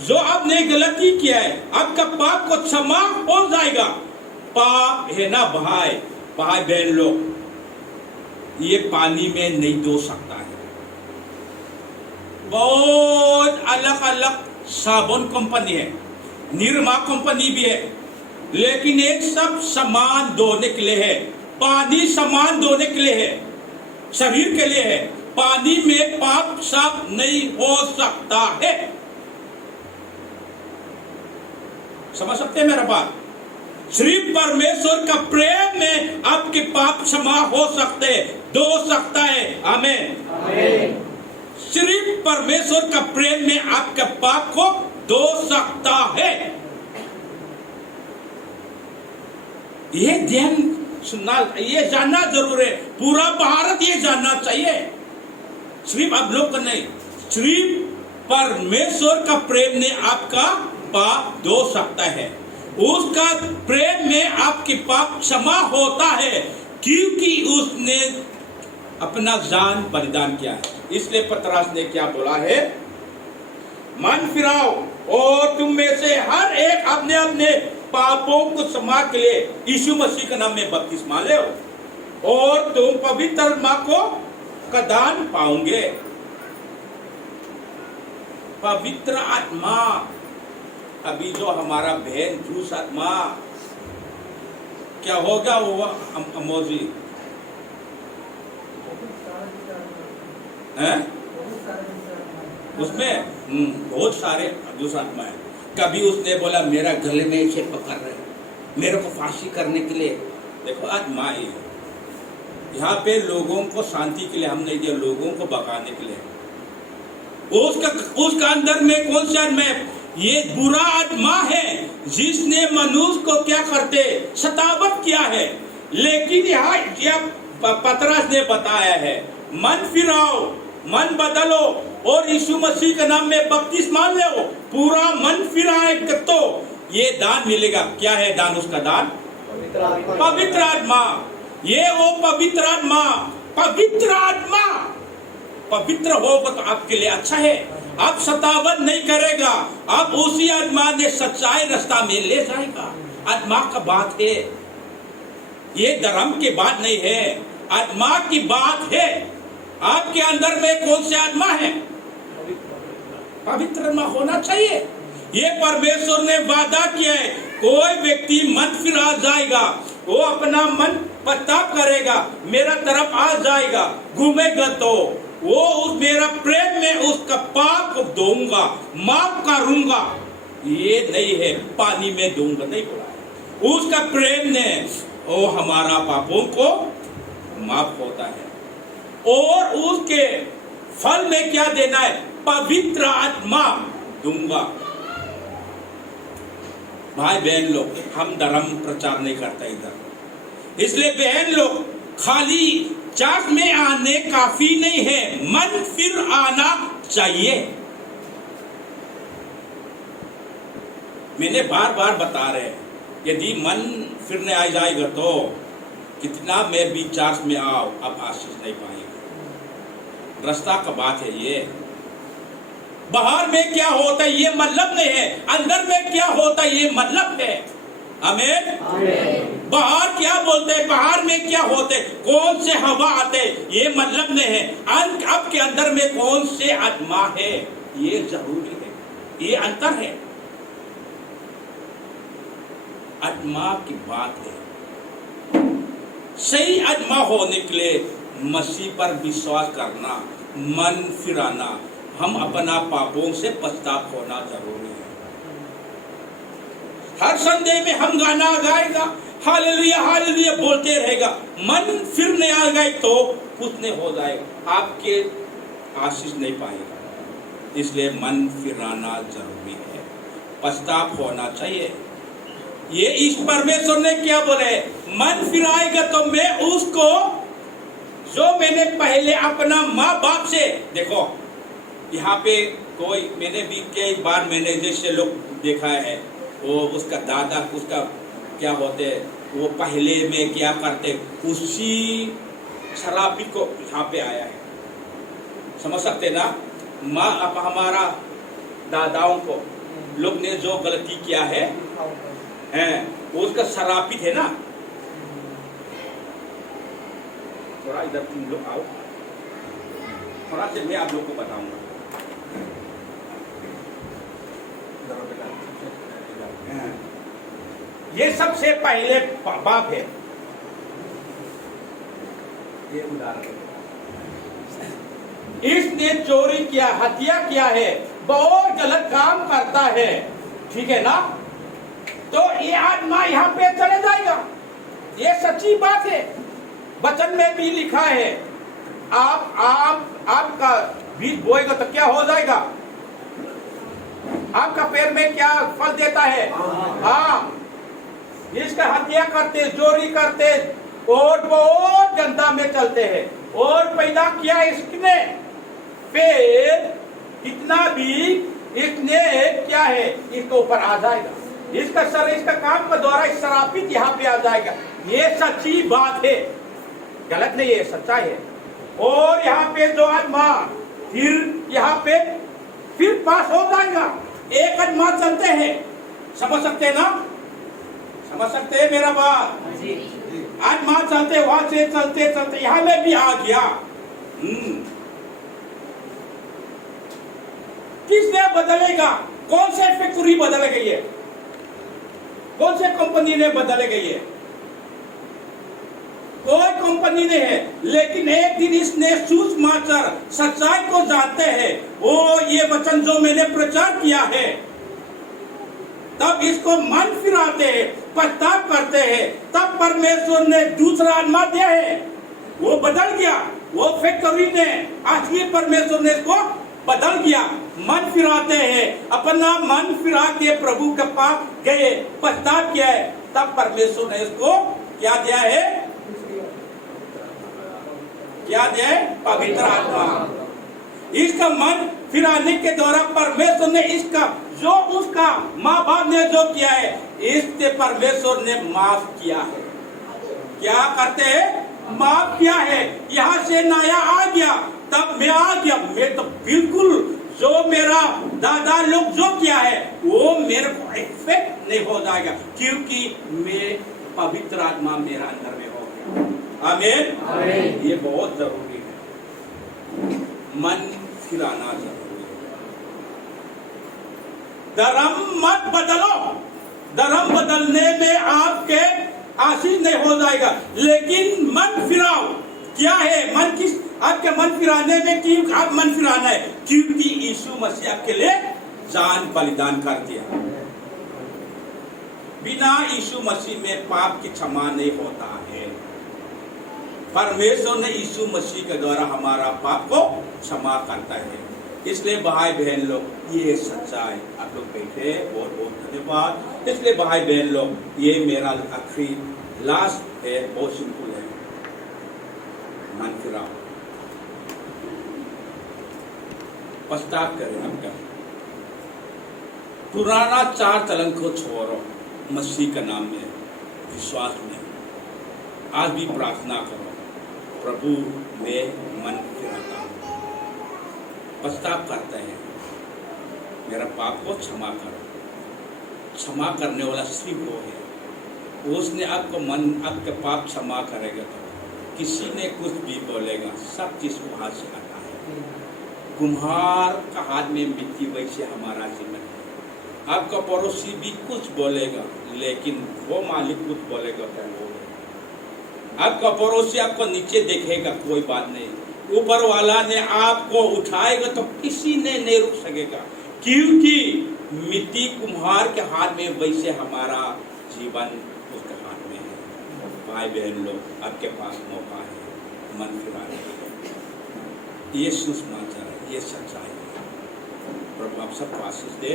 जो आपने गलती किया है, आपका पाप को क्षमा हो जाएगा। पाप है ना भाई बहन लोग, ये पानी में नहीं धो सकता है। बहुत अलग अलग साबुन कंपनी है, निरमा कंपनी भी है, लेकिन एक सब सामान धोने के लिए है। पानी सामान धोने के लिए है, शरीर के लिए है। पानी में पाप साफ नहीं हो सकता है। समझ सकते हैं मेरा बात? सिर्फ परमेश्वर का प्रेम में आपके पाप क्षमा हो सकते हैं, धो सकता है। आमीन। सिर्फ परमेश्वर का प्रेम में आपके पाप को धो सकता है। ये ध्यान सुनना, ये जानना जरूर है। पूरा भारत ये जानना चाहिए, सिर्फ आप लोग का नहीं, सिर्फ परमेश्वर का प्रेम ने आपका पाप धो सकता है। उसका प्रेम में आपके पाप क्षमा होता है, क्योंकि उसने अपना जान बलिदान किया है। इसलिए पतरस ने क्या बोला है, मन फिराओ और तुम में से हर एक अपने अपने पापों को क्षमा के लिए यीशु मसीह के नाम में बपतिस्मा ले और तुम पवित्र आत्मा का दान पाओगे। पवित्र आत्मा, अभी जो हमारा बहन जूस आत्मा क्या होगा वो अमोजी है, उसमें बहुत सारे जूस आत्मा है। कभी उसने बोला मेरा गले में इसे पकड़ रहे, मेरे को फांसी करने के लिए। देखो आत्मा ही है। यहाँ पे लोगों को शांति के लिए हम नहीं दिया, लोगों को भगाने के लिए। उसका अंदर में कौन सा आत्मा है? ये बुरा आत्मा है जिसने मनुष्य को क्या करते, सतावट किया है। लेकिन यहाँ पतरस ने बताया है, मन फिराओ, मन बदलो और यीशु मसीह के नाम में बपतिस्मा लो। पूरा मन फिराएगा तो ये दान मिलेगा। क्या है दान? उसका दान पवित्र आत्मा। ये वो पवित्र आत्मा, पवित्र आत्मा पवित्र होगा तो आपके लिए अच्छा है। अब सतावट नहीं करेगा, अब उसी आत्मा ने सच्चाई रास्ता में ले जाएगा। आत्मा का बात है, ये धर्म की बात नहीं है, आत्मा की बात है। आपके अंदर में कौन सी आत्मा है? पवित्र आत्मा होना चाहिए। ये परमेश्वर ने वादा किया है, कोई व्यक्ति मन फिरा जाएगा, वो अपना मन पश्चाताप करेगा, मेरा तरफ आ जाएगा, घूमेगा तो वो मेरा प्रेम में उसका पाप को दूंगा, माफ करूंगा। ये नहीं है पानी में दूंगा, नहीं बोला। उसका प्रेम ने वो हमारा पापों को माफ होता है और उसके फल में क्या देना है? पवित्र आत्मा दूंगा। भाई बहन लोग, हम धर्म प्रचार नहीं करते इधर, इसलिए बहन लोग खाली चर्च में आने काफी नहीं है, मन फिर आना चाहिए। मैंने बार बार बता रहे, यदि मन फिरने आ जाएगा तो कितना मैं भी चर्च में आओ, अब आशीष नहीं पाएगा। रास्ता का बात है ये। बाहर में क्या होता है ये मतलब नहीं है, अंदर में क्या होता है ये मतलब है। आमीन। बाहर क्या बोलते हैं, बाहर में क्या होते, कौन से हवा आते, ये मतलब नहीं है। आपके अंदर में कौन से आत्मा है ये जरूरी है, ये अंतर है। आत्मा की बात है। सही आत्मा होने के लिए मसीह पर विश्वास करना, मन फिराना, हम अपना पापों से पश्चाताप होना जरूरी है। हर संडे में हम गाना गाएगा, हालेलुया हालेलुया बोलते रहेगा, मन फिरने आ गए तो कुछ नहीं हो जाएगा, आपके आशीष नहीं पाएगा। इसलिए मन फिराना जरूरी है, पश्चाताप होना चाहिए। ये इस परमेश्वर ने क्या बोले, मन फिराएगा तो मैं उसको, जो मैंने पहले अपना माँ बाप से, देखो यहाँ पे कोई, मैंने भी कई बार मैंने जैसे लोग देखा है, वो उसका दादा, उसका क्या होते, वो पहले में क्या करते, उसी शराबी को यहाँ पे आया है। समझ सकते ना, माँ अब हमारा दादाओं को लोग ने जो गलती किया है, वो उसका शराबी थे ना। थोड़ा इधर तुम लोग आओ, थोड़ा से मैं आप लोग को बताऊंगा। ये सबसे पहले बाप है, ये उदाहरण। इसने चोरी किया, हत्या किया है, बहुत गलत काम करता है, ठीक है ना, तो ये आत्मा यहाँ पे चले जाएगा। ये सच्ची बात है, वचन में भी लिखा है, आपका बीज बोएगा तो क्या हो जाएगा, आपका पेड़ में क्या फल देता है। हाँ, इसका हत्या करते, चोरी करते और बहुत गंदा में चलते हैं। और पैदा किया इसने, फिर कितना भी इसने क्या है इसके ऊपर आ जाएगा, इसका सर इसका काम के द्वारा श्रापित यहाँ पे आ जाएगा। ये सच्ची बात है, गलत नहीं है, सच्चाई है। और यहाँ पे जो आत्मा फिर यहाँ पे फिर पास हो जाएगा। एक आत्मा चलते हैं, समझ सकते हैं ना, समझ सकते हैं मेरा बात। आत्मा चलते वहां से चलते चलते यहाँ में भी आ गया। किसने बदलेगा? कौन से फैक्ट्री बदल गई है, कौन से कंपनी ने बदल गई है? कोई कंपनी नहीं है, लेकिन एक दिन इसने सुसमाचार सच्चाई को जानते हैं। वो ये वचन जो मैंने प्रचार किया है, तब इसको मन फिराते हैं, पश्चाताप करते हैं, तब परमेश्वर ने दूसरा आत्मा दिया है, वो बदल गया। वो फैक्ट्री ने असली परमेश्वर ने इसको बदल गया। मन फिराते हैं, अपना मन फिरा के प्रभु के पास गए, पश्चाताप किया है, तब परमेश्वर ने इसको क्या दिया है? क्या दिया है? पवित्र आत्मा। इसका मन फिराने के द्वारा परमेश्वर ने इसका जो उसका माँ बाप ने जो किया है, इससे परमेश्वर ने माफ किया है। क्या करते हैं? माफ किया है। यहाँ से नया आ गया, तब मैं आ गया। मैं तो बिल्कुल जो मेरा दादा लोग जो किया है वो मेरे को इफेक्ट नहीं हो जाएगा, क्योंकि मैं पवित्र आत्मा मेरा अंदर में हो गया। आमीन। ये बहुत जरूरी है, मन फिराना जरूरी है। धर्म मत बदलो, धर्म बदलने में आपके आशीष नहीं हो जाएगा, लेकिन मन फिराओ। क्या है मन? किस आपके मन फिराने में क्यों आप मन फिराना है? क्योंकि यीशु मसीह आपके लिए जान बलिदान कर दिया। बिना यीशु मसीह में पाप की क्षमा नहीं होता है। परमेश्वर ने यीशु मसीह के द्वारा हमारा पाप को क्षमा करता है। इसलिए भाई बहन लोग, ये सच्चाई आप लोग बैठे, बहुत बहुत धन्यवाद। इसलिए भाई बहन लोग, ये मेरा आखिरी लास्ट है, बहुत सिंपल है। मन फिराओ, पश्चाताप करें। आपका पुराना चाल चलन को छोड़ो, मसीह का नाम में विश्वास में आज भी प्रार्थना करो, प्रभु मैं मन फिराता हूँ, पश्चाताप करते हैं, मेरा पाप को क्षमा करो। क्षमा करने वाला सिर्फ वो है। उसने आपको मन आपके पाप क्षमा करेगा तो किसी ने कुछ भी बोलेगा, सब चीज वहां से आता है। कुम्हार का हाथ में मिट्टी, वैसे हमारा जीवन है। आपका पड़ोसी भी कुछ बोलेगा, लेकिन वो मालिक कुछ बोलेगा तो वो आपका पड़ोसी आपको नीचे देखेगा, कोई बात नहीं, ऊपर वाला ने आपको उठाएगा तो किसी ने नहीं रुक सकेगा, क्योंकि मिट्टी कुम्हार के हाथ में, वैसे हमारा जीवन उसके हाथ में है। भाई बहन लोग, आपके पास मौका है मन फिराने के लिए। ये सुसमाचार है, ये सच्चाई है। प्रभु आप सबको आशीष दे।